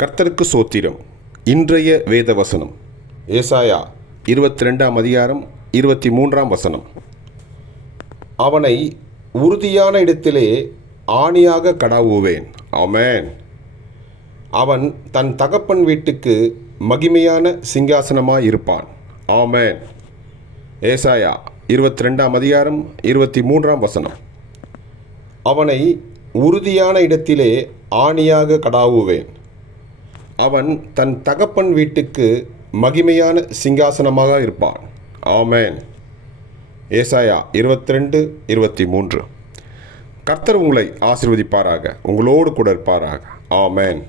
கர்த்தருக்கு சோத்திரம். இன்றைய வேத வசனம் ஏசாயா இருபத்தி ரெண்டாம் அதிகாரம் இருபத்தி மூன்றாம் வசனம். அவனை உறுதியான இடத்திலே ஆணியாக கடாவுவேன். ஆமேன். அவன் தன் தகப்பன் வீட்டுக்கு மகிமையான சிங்காசனமாக இருப்பான் ஆமேன். ஏசாயா இருபத்தி ரெண்டாம் அதிகாரம் இருபத்தி மூன்றாம் வசனம். அவனை உறுதியான இடத்திலே ஆணியாக கடாவுவேன். அவன் தன் தகப்பன் வீட்டுக்கு மகிமையான சிங்காசனமாக இருப்பான். ஆமேன். ஏசாயா இருபத்தி ரெண்டு இருபத்தி மூன்று கர்த்தர் உங்களை ஆசிர்வதிப்பாராக. உங்களோடு கூட இருப்பாராக. ஆமேன்.